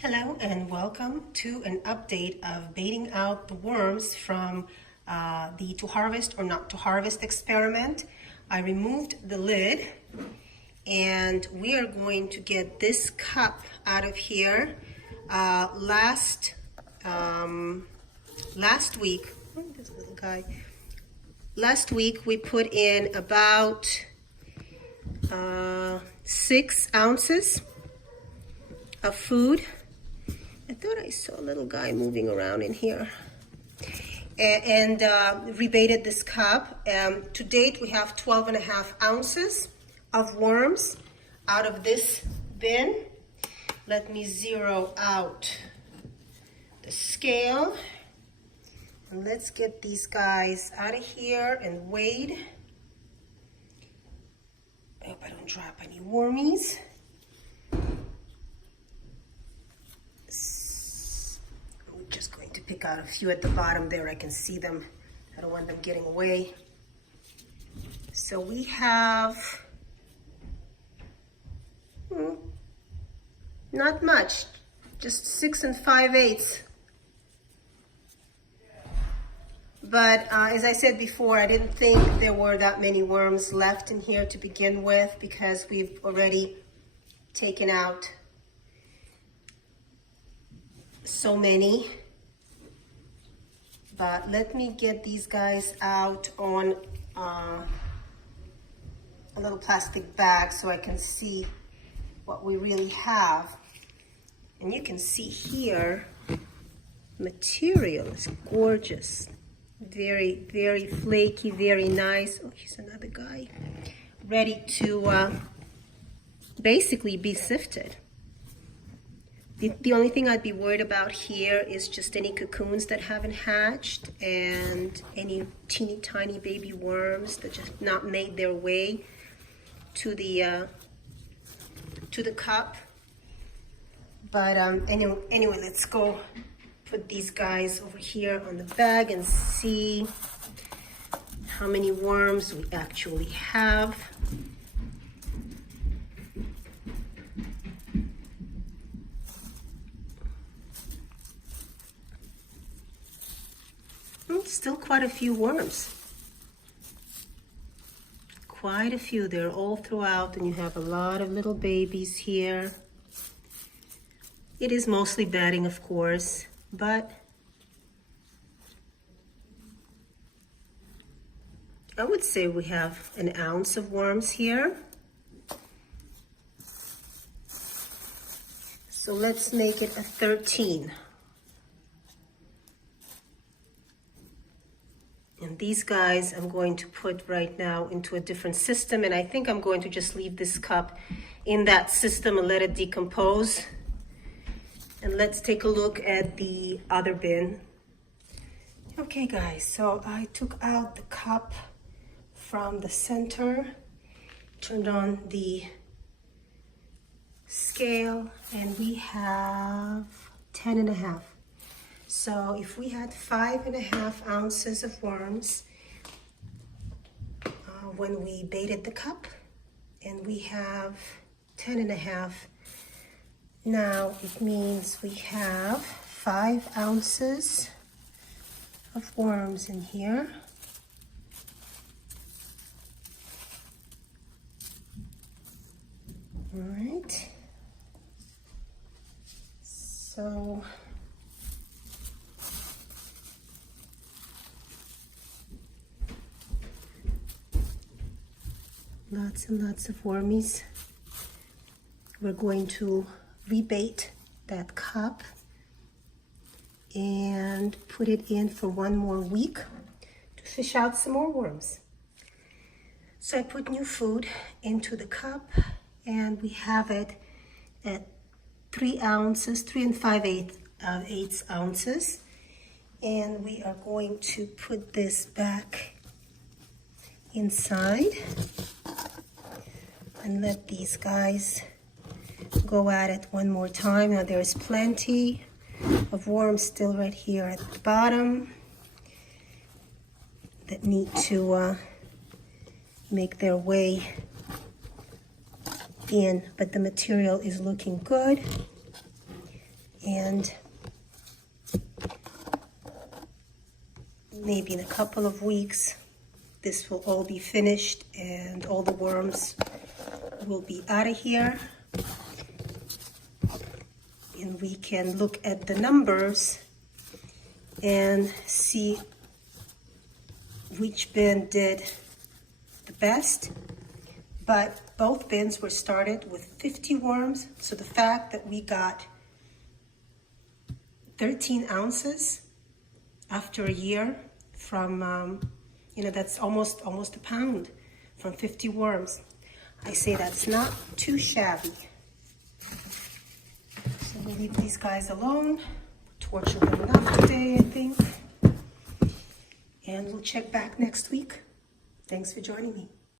Hello and welcome to an update of baiting out the worms from the To Harvest or Not to Harvest experiment. I removed the lid and we are going to get this cup out of here. Last week, this little guy. Last week we put in about 6 ounces of food. I thought I saw a little guy moving around in here. And rebaited this cup. To date, we have 12.5 ounces of worms out of this bin. Let me zero out the scale. And let's get these guys out of here and weighed. I hope I don't drop any wormies. Just going to pick out a few at the bottom there. I can see them. I don't want them getting away. So we have not much, just 6 5/8. But as I said before, I didn't think there were that many worms left in here to begin with because we've already taken out so many. But let me get these guys out on a little plastic bag so I can see what we really have. And you can see here, material is gorgeous. Very, very flaky, very nice. Oh, here's another guy. Ready to basically be sifted. The only thing I'd be worried about here is just any cocoons that haven't hatched and any teeny tiny baby worms that just not made their way to the cup. But anyway, let's go put these guys over here on the bag and see how many worms we actually have. Still quite a few worms. Quite a few. They're all throughout, and you have a lot of little babies here. It is mostly bedding, of course, but I would say we have an ounce of worms here. So let's make it a 13. And these guys I'm going to put right now into a different system, and I think I'm going to just leave this cup in that system and let it decompose. And let's take a look at the other bin. Okay guys, so I took out the cup from the center, turned on the scale, and we have 10.5. So if we had 5.5 ounces of worms when we baited the cup, and we have 10.5, now it means we have 5 ounces of worms in here. All right. So lots and lots of wormies. We're going to rebait that cup and put it in for 1 more week to fish out some more worms. So I put new food into the cup, and we have it at 3 ounces, 3 5/8 ounces. And we are going to put this back inside and let these guys go at it one more time. Now there's plenty of worms still right here at the bottom that need to make their way in, but the material is looking good. And maybe in a couple of weeks, this will all be finished and all the worms will be out of here. And we can look at the numbers and see which bin did the best. But both bins were started with 50 worms. So the fact that we got 13 ounces after a year from, that's almost a pound from 50 worms. I say that's not too shabby. So we'll leave these guys alone. Torture them enough today, I think. And we'll check back next week. Thanks for joining me.